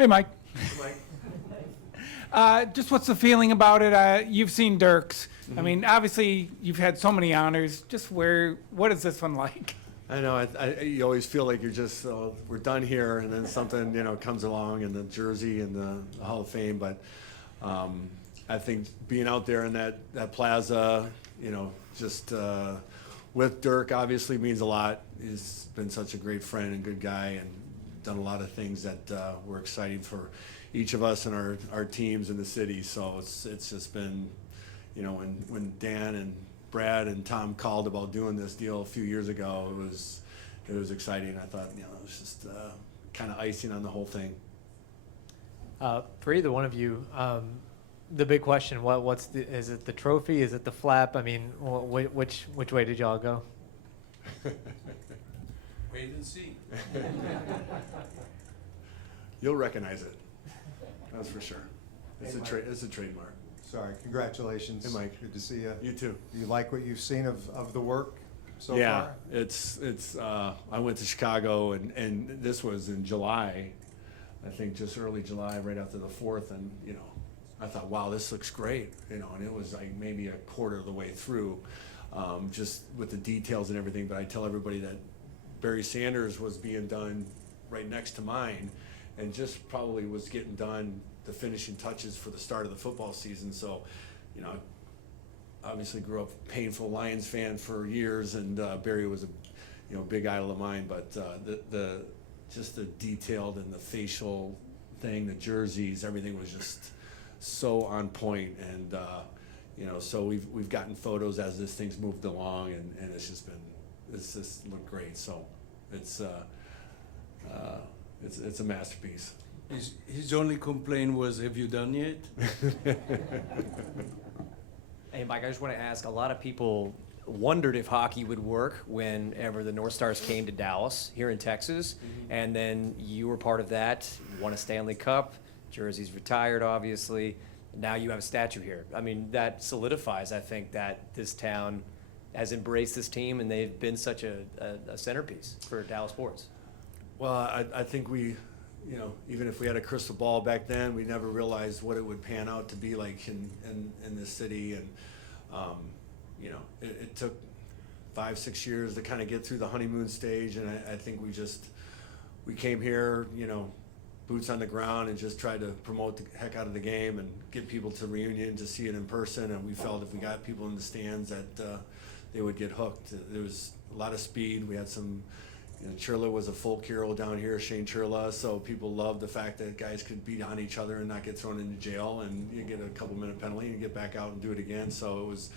Hey, Mike. Mike. Just what's the feeling about it? You've seen Dirks. I mean, obviously, you've had so many honors. Just what is this one like? I know. You always feel like you're just we're done here, and then something comes along, and the jersey and the Hall of Fame. But I think being out there in that plaza, just with Dirk obviously means a lot. He's been such a great friend and good guy, and done a lot of things that were exciting for each of us and our teams in the city. So it's just been, when Dan and Brad and Tom called about doing this deal a few years ago, it was exciting. I thought, it was just kind of icing on the whole thing. For either one of you, the big question: is it the trophy? Is it the flap? I mean, which way did y'all go? Wait and see. You'll recognize it. That's for sure. It's Hey, it's a trademark. Sorry, congratulations. Hey, Mike. Good to see you. You too. You like what you've seen of the work so Yeah, far? it's I went to Chicago and this was in July, I think just early July, right after the 4th, and I thought, wow, this looks great, and it was like maybe a quarter of the way through, just with the details and everything. But I tell everybody that Barry Sanders was being done right next to mine, and just probably was getting done the finishing touches for the start of the football season. So, obviously grew up a painful Lions fan for years, and Barry was a big idol of mine. But the just the detailed and the facial thing, the jerseys, everything was just so on point. And so we've gotten photos as this thing's moved along, and it's just looked great. So it's a masterpiece. His only complaint was, have you done yet? Hey, Mike, I just want to ask, a lot of people wondered if hockey would work whenever the North Stars came to Dallas here in Texas, and then you were part of that, won a Stanley Cup, jerseys retired, obviously. Now you have a statue here. I mean, that solidifies, I think, that this town has embraced this team, and they've been such a centerpiece for Dallas sports. Well, I think we, even if we had a crystal ball back then, we never realized what it would pan out to be like in this city. And, it took 5-6 years to kind of get through the honeymoon stage. And I think we came here, boots on the ground, and just tried to promote the heck out of the game and get people to reunion to see it in person. And we felt if we got people in the stands that they would get hooked. There was a lot of speed. We had some, Churla was a folk hero down here, Shane Churla, so people loved the fact that guys could beat on each other and not get thrown into jail, and you get a couple-minute penalty and you get back out and do it again. So it was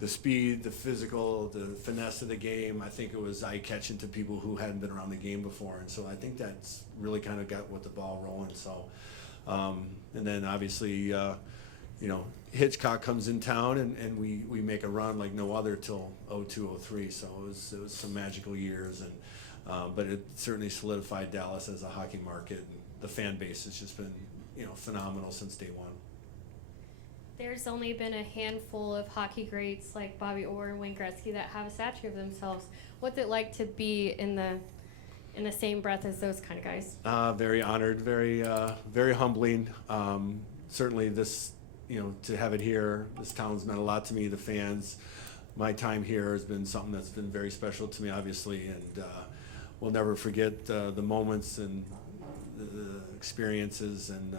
the speed, the physical, the finesse of the game. I think it was eye-catching to people who hadn't been around the game before, and so I think that's really kind of got the ball rolling. So, and then obviously, Hitchcock comes in town, and we make a run like no other till 02, 03. So it was some magical years, and but it certainly solidified Dallas as a hockey market. And the fan base has just been phenomenal since day one. There's only been a handful of hockey greats like Bobby Orr and Wayne Gretzky that have a statue of themselves. What's it like to be in the same breath as those kind of guys? Very honored, very humbling. Certainly this, to have it here, this town's meant a lot to me, the fans. My time here has been something that's been very special to me, obviously, and we'll never forget the moments and the experiences and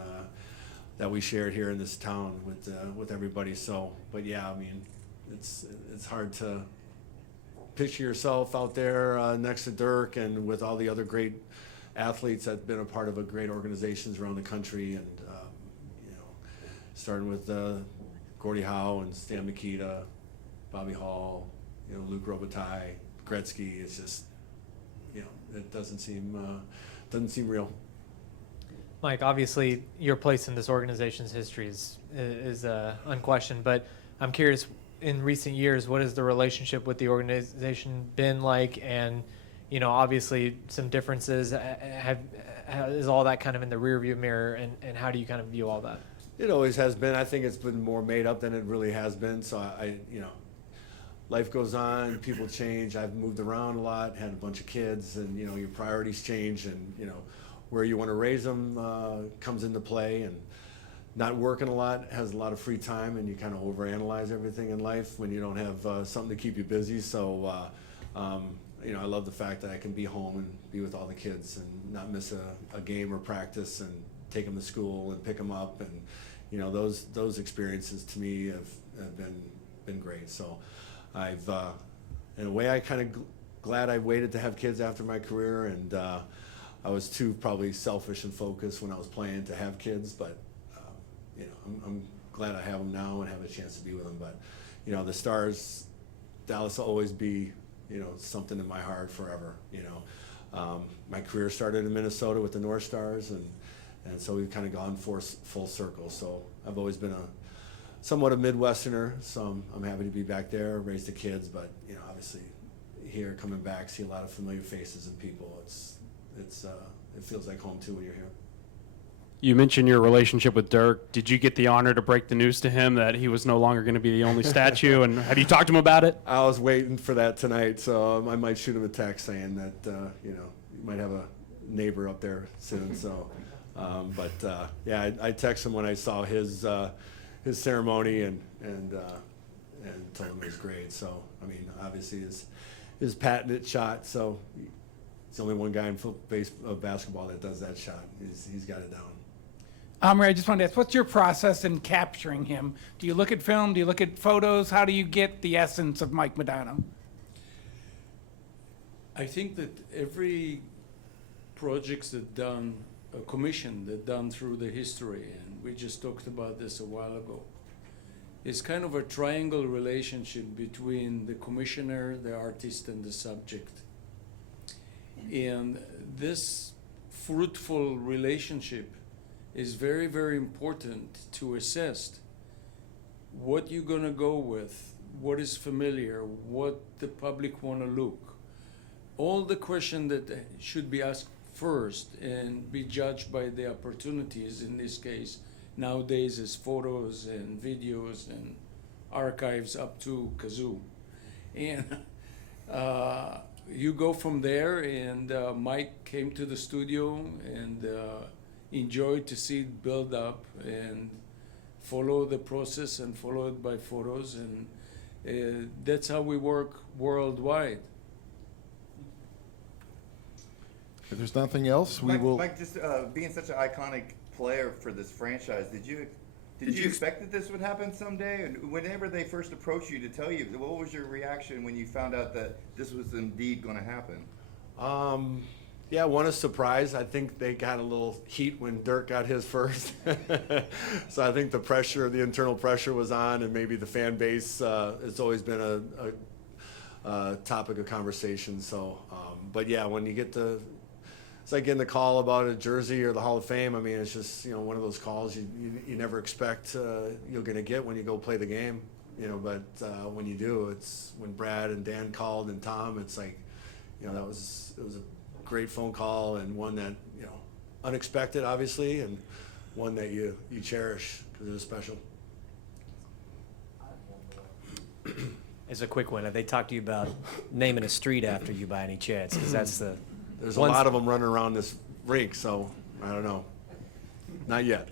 that we shared here in this town with everybody. So, but yeah, I mean, it's hard to picture yourself out there next to Dirk and with all the other great athletes that have been a part of great organizations around the country, and starting with Gordie Howe and Stan Mikita, Bobby Hall, Luke Robitaille, Gretzky. It's just, it doesn't seem real. Mike, obviously your place in this organization's history is unquestioned, but I'm curious, in recent years, what has the relationship with the organization been like? And obviously some differences. Is all that kind of in the rearview mirror, and how do you kind of view all that? It always has been. I think it's been more made up than it really has been. So life goes on, people change. I've moved around a lot, had a bunch of kids, and your priorities change, and where you want to raise them comes into play, and not working a lot, has a lot of free time, and you kind of overanalyze everything in life when you don't have something to keep you busy. So, you know, I love the fact that I can be home and be with all the kids and not miss a game or practice, and take them to school and pick them up. And, you know, those experiences to me have been great. So I've, in a way, I kind of glad I waited to have kids after my career, and I was too probably selfish and focused when I was playing to have kids, but you know, I'm glad I have them now and have a chance to be with them. But, you know, the Stars, Dallas will always be, you know, something in my heart forever. You know, my career started in Minnesota with the North Stars, and so we've kind of gone full circle. So I've always been somewhat a Midwesterner, so I'm happy to be back there, raise the kids. But, you know, obviously here, coming back, see a lot of familiar faces and people. It feels like home too when you're here. You mentioned your relationship with Dirk. Did you get the honor to break the news to him that he was no longer going to be the only statue? And have you talked to him about it? I was waiting for that tonight, so I might shoot him a text saying that, you know, you might have a neighbor up there soon. So, yeah, I texted him when I saw his ceremony and told him it was great. So, I mean, obviously his patented shot. So he's the only one guy in basketball that does that shot. He's got it down. Ray, I just wanted to ask, what's your process in capturing him? Do you look at film? Do you look at photos? How do you get the essence of Mike Modano? I think that every projects that done, a commission that done through the history, and we just talked about this a while ago, is kind of a triangle relationship between the commissioner, the artist, and the subject. And this fruitful relationship is very, very important to assess what you're gonna go with, what is familiar, what the public wanna look. All the questions that should be asked first and be judged by the opportunities, in this case, nowadays is photos and videos and archives up to kazoo. And you go from there, and Mike came to the studio and enjoyed to see it build up and follow the process and follow it by photos, and that's how we work worldwide. If there's nothing else, we will. Mike, just being such an iconic player for this franchise, did you expect that this would happen someday? And whenever they first approached you to tell you, what was your reaction when you found out that this was indeed going to happen? Yeah, one is surprised. I think they got a little heat when Dirk got his first. So I think the internal pressure was on, and maybe the fan base, it's always been a topic of conversation. So, but yeah, when you get it's like getting the call about a jersey or the Hall of Fame. I mean, it's just, you know, one of those calls you never expect you're going to get when you go play the game, you know, but when you do, it's when Brad and Dan called and Tom, it's like, you know, it was a great phone call, and one that, you know, unexpected obviously, and one that you cherish because it was special. As a quick one, have they talked to you about naming a street after you by any chance? Because that's the There's a lot of them running around this rink, so I don't know. Not yet.